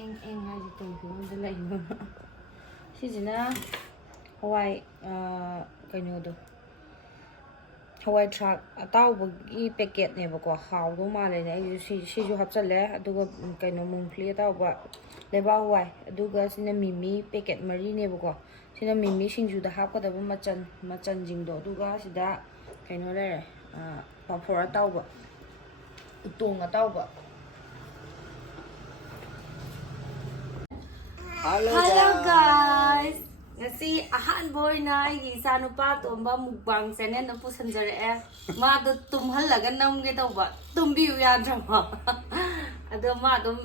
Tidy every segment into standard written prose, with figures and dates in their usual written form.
eng 하지 또 이거 이거 시즈나 하와이 그녀도 하와이 트럭 아따우기 패킷네버고 하우도 말레네 시주 합찰래 아두가 그녀 몽플리 아따우바 레바 하와이 아두가 시나 미미 패킷 머리네버고 시나 미미 싱주다 합거다바 마찬징도 아두가 시다 그녀래 파포 아따우바 우동 아따우바 Hello guys! Ngasi ahan boy na isa no pa tomba mukbang channel na pusanjare ma do tumhalaga namge tawba tumbiu ya jama ado ma dum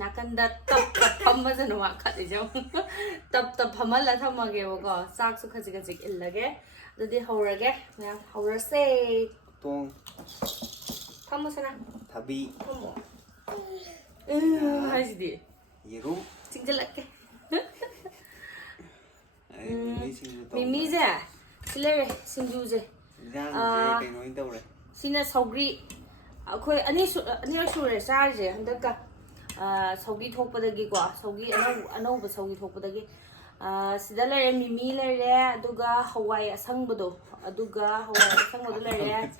nakanda tap phamma jano ma khade jam tap phamala thamage ko sak su khaji khaji illage adudi haurage ya haurase tong phammasana thabi phammo haji yerum 징질랄게. 미미제 실례 신주제. 시나 서그리 아코이 아니락 수레 사제 한다가 서기 톡바다기고 서기 아노바 서기 톡바다기 시다 레 미미 레 아두가 하와이 아상바도 아두가 하와이 아상바도 레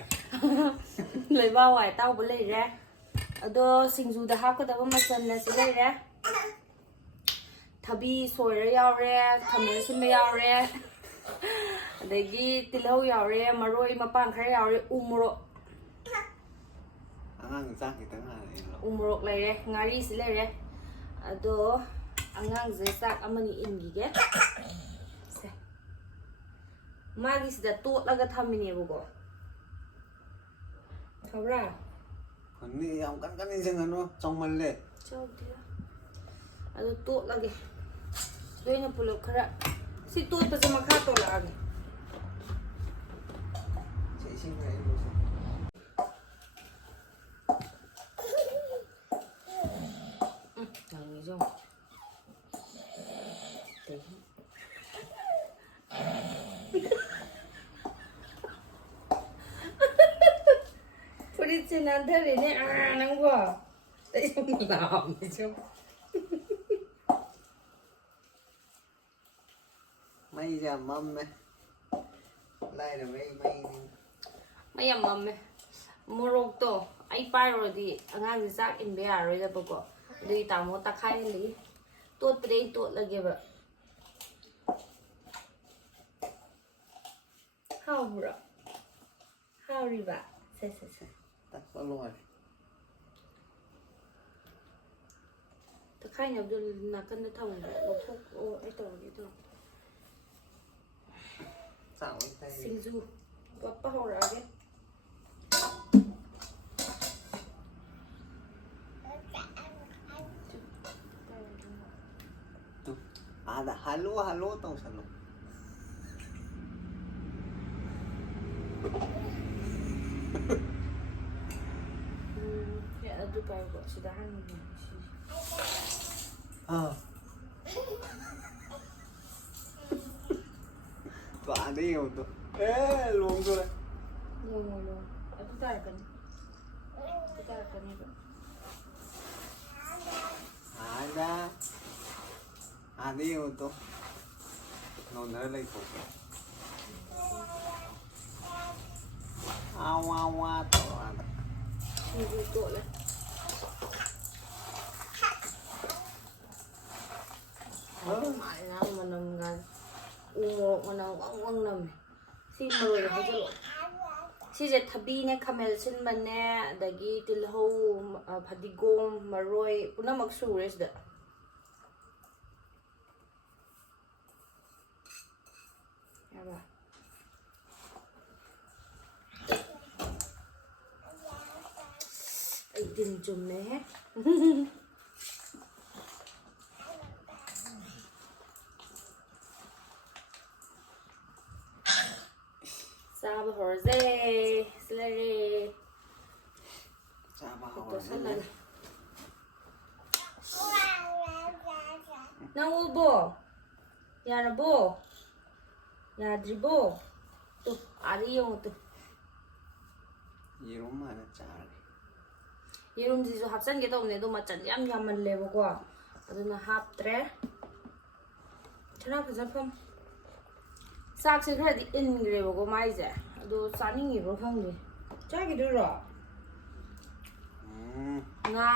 레바 와이 따오바 레 아도 싱주다 합거다바 마찬나 시다 레 Thabi soira yaure, thamel simba yaure, adagi tilau yaure, maroi mapang khara yaure, umurok. Angang sak kita ngari lo. Umurok lere, ngari si lere. Ado angang zesak amani ingi ge. Se. Magi sida tot laga thamini bugo. Thabra. Kani yang kan iseng ano, chongmal le. Chau dia. Ado tot lagi. Doina pulo khara. Si tot pa sa makha to lagi. Ising ngai lo. Nang ni jong. Puri chinan thari ne nang go. Dai jong lam ni jong. May ra mâm này, lại là may Mayam mamme. Morok to. Ai paro di angang sak in be aro da bako. Di tamo takai li. Tot pre tot lagi ba. How bro? How riba? Se. tắt có luôn. Takai nhập được là cân thòng bộ thuốc ô ấy tổ. Sao ấy tay. Singju. Papa hậu ra cái. Tu. Ada halo tong salo. Ya aduh kayak kok sudah hangat. Tỏa đi rồi tụ. Ê luồng rồi. Luồng. Aduh tarakan. Tarakan itu. Ada rồi tụ. Nó nở lên cổ. Awa tụ ada. Ini tụ lah. Mãi lắm mà nằm gan. Ungok manang wang nam. Si maroi hajalo. Si je thabi ne khamel sin banne dagi tilho phadigom maroi punamak sures da. Aba. Ai din jumme. Saba horze, slere. Saba horze. horze. Nang ubo. Yana bo. Yadri bo. Tu, ari yung tu. Yerum mana char. ꯌꯦꯔꯨꯝꯁꯤꯁꯨ ꯍꯥꯞꯆꯟꯒꯦ ꯇꯧꯕꯅꯦ ꯑꯗꯣ ꯃꯆꯟ ꯌꯥꯝ ꯌꯥꯝꯃꯜꯂꯦꯕꯀꯣ ꯑꯗꯨꯅ ꯍꯥꯞꯇ꯭ꯔꯦ ꯈꯔ ꯐꯖꯐꯝ ꯆꯥꯛꯁꯦ ꯈꯔꯗꯤ ꯏꯟꯈ꯭ꯔꯦꯕꯀꯣ ꯃꯥꯏꯁꯦ ꯑꯗꯣ ꯆꯥꯅꯤꯡꯉꯤꯕ꯭ꯔꯣ ꯈꯪꯗꯦ ꯆꯥꯈꯤꯗꯣꯏꯔꯣ ꯉꯥ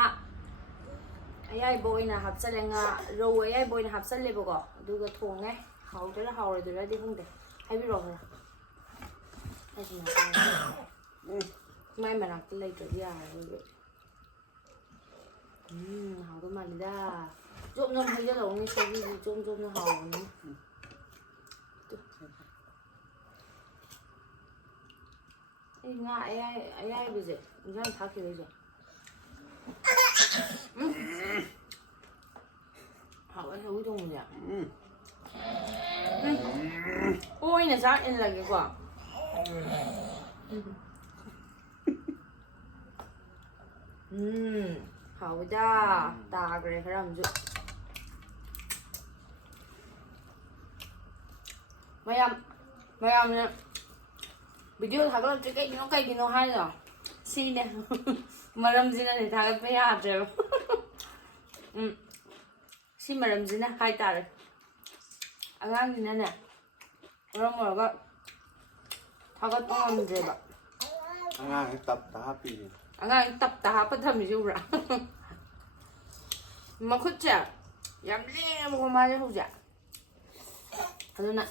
ꯑꯌꯥꯏꯕ ꯑꯣꯏꯅ ꯍꯥꯞꯆꯜꯂꯦ ꯉꯥ ꯔꯧ ꯑꯌꯥꯏꯕ ꯑꯣꯏꯅ ꯍꯥꯞꯆꯜꯂꯦꯕꯀꯣ ꯑꯗꯨꯒ ꯊꯣꯡꯉꯦ ꯍꯥꯎꯗꯣꯏꯔꯥ ꯍꯥꯎꯔꯣꯏꯗꯣꯏꯔꯗꯤ ꯈꯪꯗꯦ ꯍꯥꯏꯕꯤꯔꯛꯑꯣ ꯈꯔ ꯃꯥꯏ ꯃꯅꯥꯛꯇ ꯂꯩꯇ꯭ꯔꯗꯤ ꯌꯥꯔꯔꯣꯏꯕ ꯍꯥꯎꯗꯧ ꯃꯥꯜꯂꯤꯗ ꯆꯣꯞ ꯆꯣꯞ ꯍꯩꯖꯤꯜꯂꯛꯎꯅꯦ ꯁꯧꯒ꯭ꯔꯤꯁꯤ ꯆꯣꯞ ꯆꯣꯞꯅ ꯍꯥꯎꯕꯅꯤ ꯑꯩ ꯉꯥ ꯑꯌꯥꯏꯕꯁꯦ ꯏꯟꯖꯥꯡ ꯊꯥꯛꯈꯤꯗꯣꯏꯁꯦ ꯍꯥꯎꯋꯦ ꯁꯧꯒ꯭ꯔꯤ ꯊꯣꯡꯕꯁꯦ ꯑꯣꯏꯅ ꯆꯥꯛ ꯏꯜꯂꯒꯦꯀꯣ ꯍꯥꯎꯋꯤꯗ ꯇꯥꯈ꯭ꯔꯦ ꯈꯔ ꯑꯃꯁꯨ ꯃꯌꯥꯝꯅ ꯚꯤꯗꯤꯑꯣ ꯊꯥꯒꯠꯂꯛꯇ꯭ꯔꯤ ꯀꯩꯒꯤꯅꯣ ꯍꯥꯏꯗꯣ ꯁꯤꯅꯦ ꯃꯔꯝꯁꯤꯅꯅꯦ ꯊꯥꯒꯠꯄ ꯌꯥꯗ꯭ꯔꯦꯕ ꯁꯤ ꯃꯔꯝꯁꯤꯅ ꯍꯥꯏꯇꯥꯔꯦ ꯑꯉꯥꯡꯁꯤꯅꯅꯦ ꯃꯔꯝ ꯑꯣꯏꯔꯒ ꯊꯥꯒꯠꯄ ꯉꯝꯗ꯭ꯔꯦꯕ ꯑꯉꯥꯡꯁꯦ ꯇꯞꯇ ꯍꯥꯞꯄꯤꯅꯦ ꯑꯉꯥꯡ ꯇꯞꯇ ꯍꯥꯞꯄ ꯊꯝꯃꯤꯁꯤ ꯎꯕ꯭ꯔꯥ ꯃꯈꯨꯠꯁꯦ ꯌꯥꯝ ꯂꯦꯡꯉꯦꯕꯀꯣ ꯃꯥꯁꯦ ꯍꯧꯖꯤꯛ ꯑꯗꯨꯅ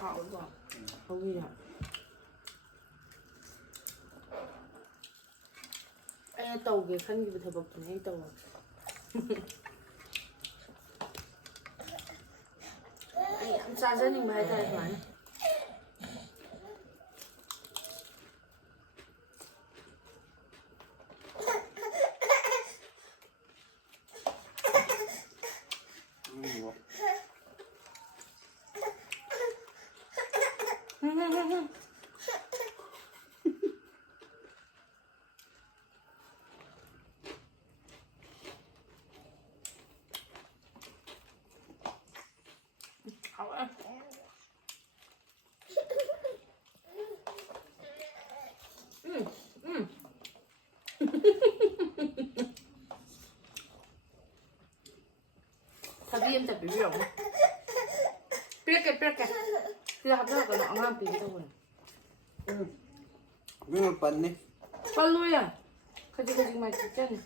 ꯍꯥꯎꯕ ꯁꯧꯒ꯭ꯔꯤꯁꯦ ꯑꯩꯅ ꯇꯧꯒꯦ ꯈꯟꯈꯤꯕ ꯊꯕꯛꯇꯨꯅꯦ ꯑꯩ ꯇꯧꯔꯒꯦ ꯑꯩ ꯌꯥꯝ ꯆꯥꯖꯅꯤꯡꯕ ꯍꯥꯏꯇꯥꯔꯦ ꯁꯨꯃꯥꯏꯅ ꯊꯕꯤ ꯑꯝꯇ ꯄꯤꯕꯤꯔꯛꯎ ꯄꯤꯔꯛꯀꯦ ꯁꯤꯗ ꯍꯥꯞꯆꯔꯛꯀꯅꯣ ꯑꯉꯥꯡ ꯄꯤꯒꯦ ꯇꯧꯕꯅꯦ ꯃꯤꯅ ꯄꯟꯅꯤ ꯄꯜꯂꯣꯏꯌꯦ ꯈꯖꯤꯛ ꯃꯥꯏ ꯆꯤꯛꯆꯅꯤ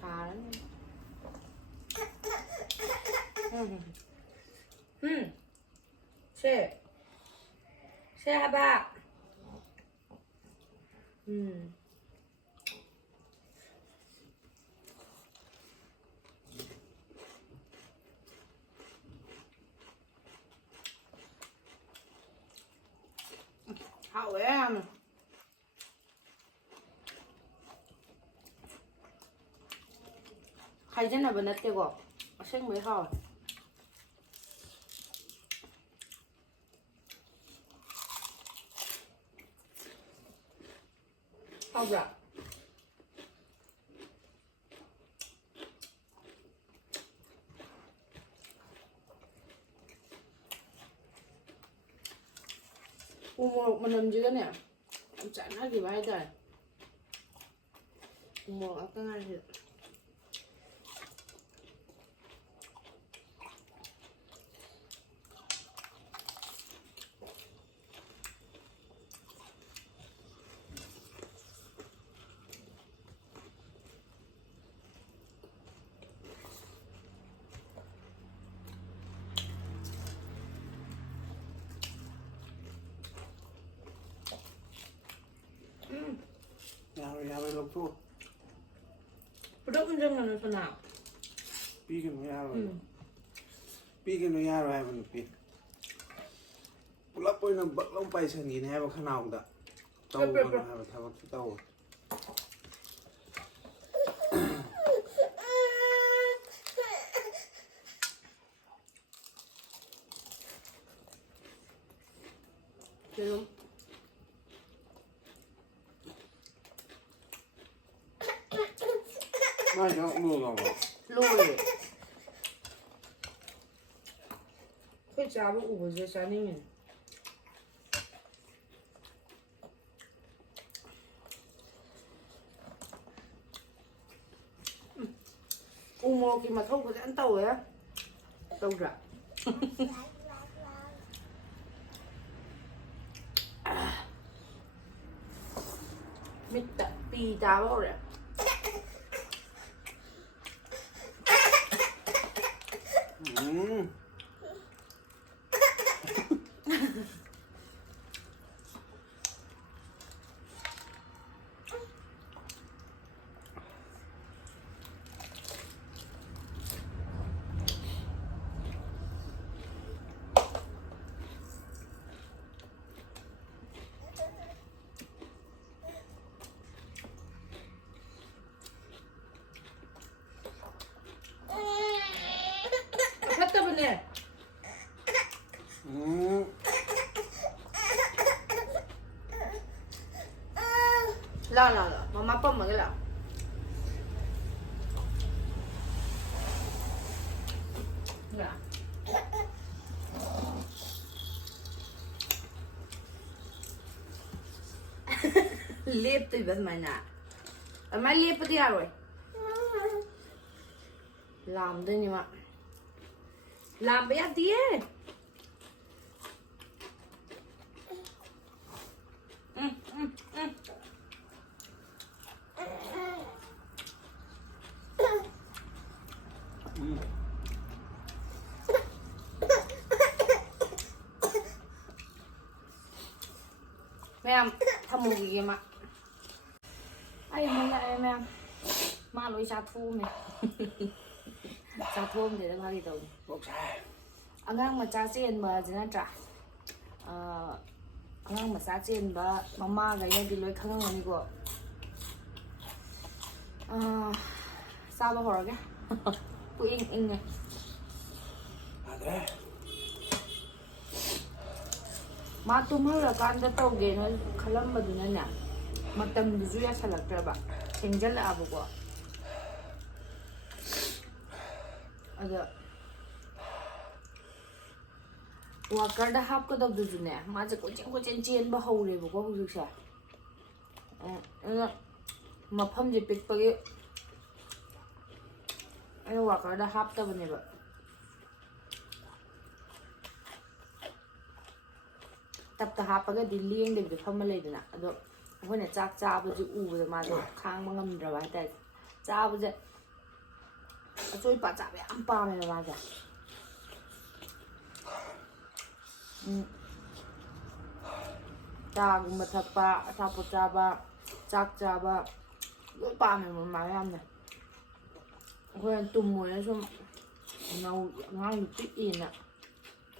ꯁꯥꯔꯅꯤ ꯁꯦ ꯍꯥꯏꯕ hậu em 하이젠나 번났대고 생물 하워 하우라 우모록 만남지가네 좀 짠하게 봐야 돼 우모록 아까나시 야왜 놓고 부덕운전하는 소나 삐기는 야로 삐기는 야로 하면 नुꯄꯤ ꯄꯨꯂꯞ ꯑꯣꯏꯅ ꯕꯛꯂꯥꯎ ꯄꯥꯏꯁꯟꯒꯤꯅꯦ ꯍꯥꯏꯕ ꯈꯅꯥꯎꯗ ꯇꯧꯒꯅꯨ ꯍꯥꯏꯕ ꯊꯕꯛꯁꯨ ꯇꯧ 그럼 많이 좀 먹어 로이 चाबो उबसे चानिंगे उमोकी मथौ फजन तौवे तौद्रा मित्ता पी ताबा होरे फत्तबने ला ला ला मम्मा पम्मगे ला ला लेप्तोइब सुमाइना अमाइ लेप्पदि यारोइ लामदोइनि मा लाम्बा यादिए मैम थमोगी मा ai hôm nay em ma lối xa thu mày xa thu để nó đi đâu anh ngang mà cha chen mà thế nào trả anh ngang mà cha chen và mama cái này đi lối khăng ngang này của sao bao hồi cái bụi in này mà tụi mình là con đã tàu ghé nó khá lắm mà tụi nó nhỉ mà tầm được duy sao lạc ra bạn thành rất là áp của water đã hấp cái đầu được nè mà chỉ có trên chiên bao hầu này có được sao mà phong gì bịt bagi ai water đã hấp tao bên này vậy tập ta hấp cái đi liêng để phong mà lấy được nè được hôm nay chắc cha bây giờ rồi mà rồi khang mà ngâm rồi vậy cha bây giờ tôi bắt cha bị ăn bao này là vậy cha cũng mà thập ba thập một cha ba chắc cha ba tôi bao này mà ăn này hôm nay tụm mồi nó xong nấu ngon được chút in ạ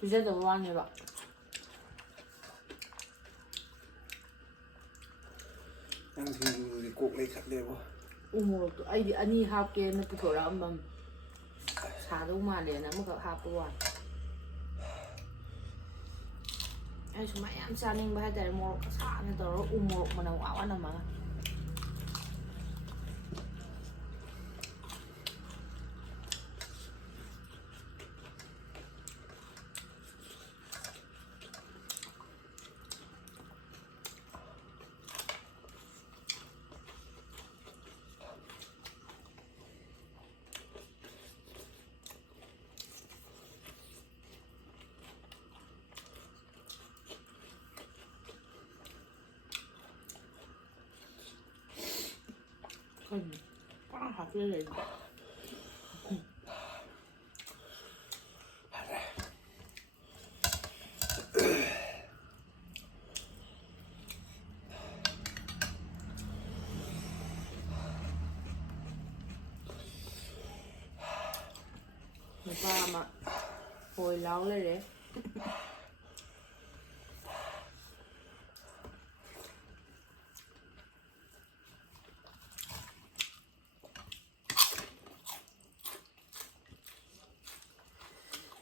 tôi rất là ngon như vậy Yang sih kok lekat deh boh. Umur tuh, ani hap ke na putora ambam. Sado male na mga hap tuan. Ay sumayam saning bahay dari mo sa na to umur manawawa na mga. Quá hạt lên liền. Người ta mà hồi lâu lên đấy.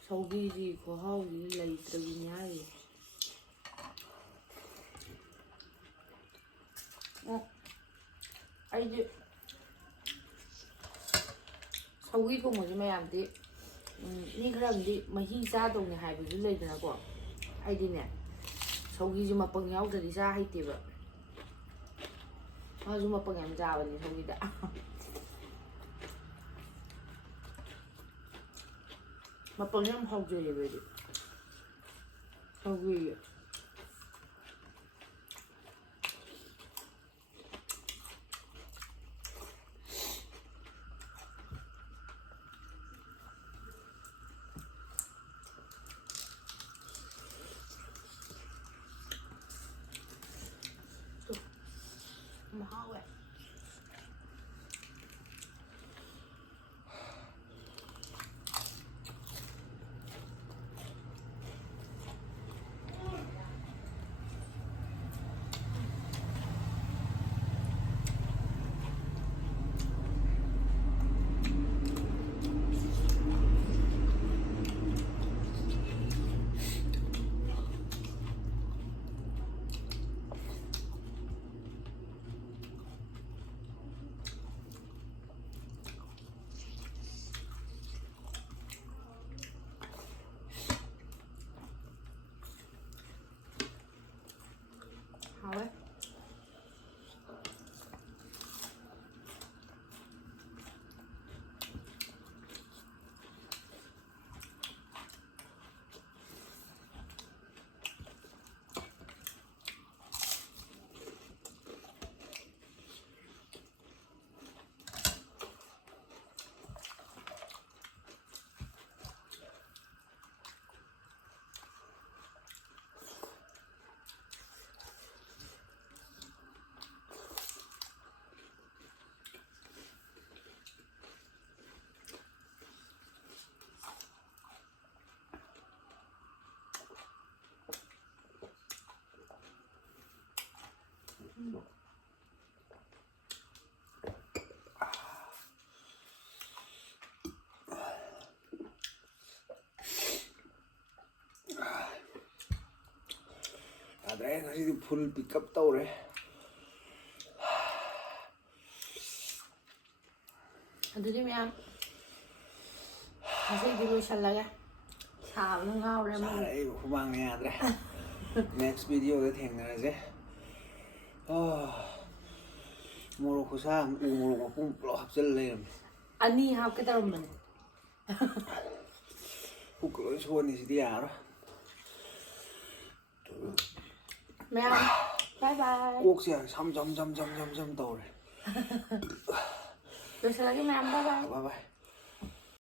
Sau gì có hao gì lấy từ nhà gì ai chứ sau khi cùng với mẹ ăn thì ꯃꯤ ꯈꯔꯗꯤ ꯃꯍꯤ ꯆꯥꯗꯧꯅꯦ ꯍꯥꯏꯕꯁꯨ ꯂꯩꯗꯅꯀꯣ. ꯑꯩꯗꯤꯅꯦ ꯁꯧꯒꯤꯁꯦ ꯃꯄꯪ ꯌꯥꯎꯗ꯭ꯔꯗꯤ ꯆꯥ ꯍꯩꯇꯦꯕ. ꯃꯥꯁꯨ ꯃꯄꯪ ꯌꯥꯝ ꯆꯥꯕꯅꯦ ꯁꯧꯒꯤꯗ. ꯃꯄꯪ ꯌꯥꯝ ꯍꯥꯎꯖꯩꯌꯦꯕ ꯑꯩꯗꯤ ꯁꯧꯒꯤꯁꯦ. 하왜 ꯌꯥꯗ꯭ꯔꯦ ꯉꯁꯤꯗꯤ ꯐꯨꯜ ꯄꯤꯛꯑꯞ ꯇꯧꯔꯦ. ꯑꯗꯨꯗꯤ ꯃꯌꯥꯝ ꯉꯁꯤꯗꯤ ꯂꯣꯏꯁꯜꯂꯒꯦ. ꯁꯥꯕꯅ ꯉꯥꯎꯔꯦ ꯑꯃꯨꯛ. ꯑꯩ ꯍꯨꯃꯥꯡꯅ ꯌꯥꯗ꯭ꯔꯦ. ꯅꯦꯛꯁ ꯚꯤꯗꯤꯑꯣꯗ ꯊꯦꯡꯅꯔꯁꯦ. ꯃꯣꯔꯣꯛ ꯈꯨꯁꯥ ꯑꯃ ꯎ ꯃꯣꯔꯣꯛ ꯃꯄꯨꯝ ꯄꯨꯂꯞ ꯍꯥꯞꯆꯤꯜꯂ ꯂꯩꯔꯝꯃꯦ. 2 ꯍꯥꯞꯀꯦ ꯇꯧꯔꯝꯕꯅꯦ. ꯄꯨꯛꯀ ꯂꯣꯏ ꯁꯣꯟꯅꯤ ꯁꯤꯗꯤ ꯌꯥꯔꯣꯏ. ꯃꯌꯥꯝ ꯕꯥꯏ ꯕꯥꯏ. ꯀꯣꯛꯁꯦ ꯁꯝ ꯇꯧꯔꯦ. ꯂꯣꯏꯁꯜꯂꯒꯦ ꯃꯌꯥꯝ. ꯕꯥꯏ ꯕꯥꯏ. ꯕꯥꯏ ꯕꯥꯏ.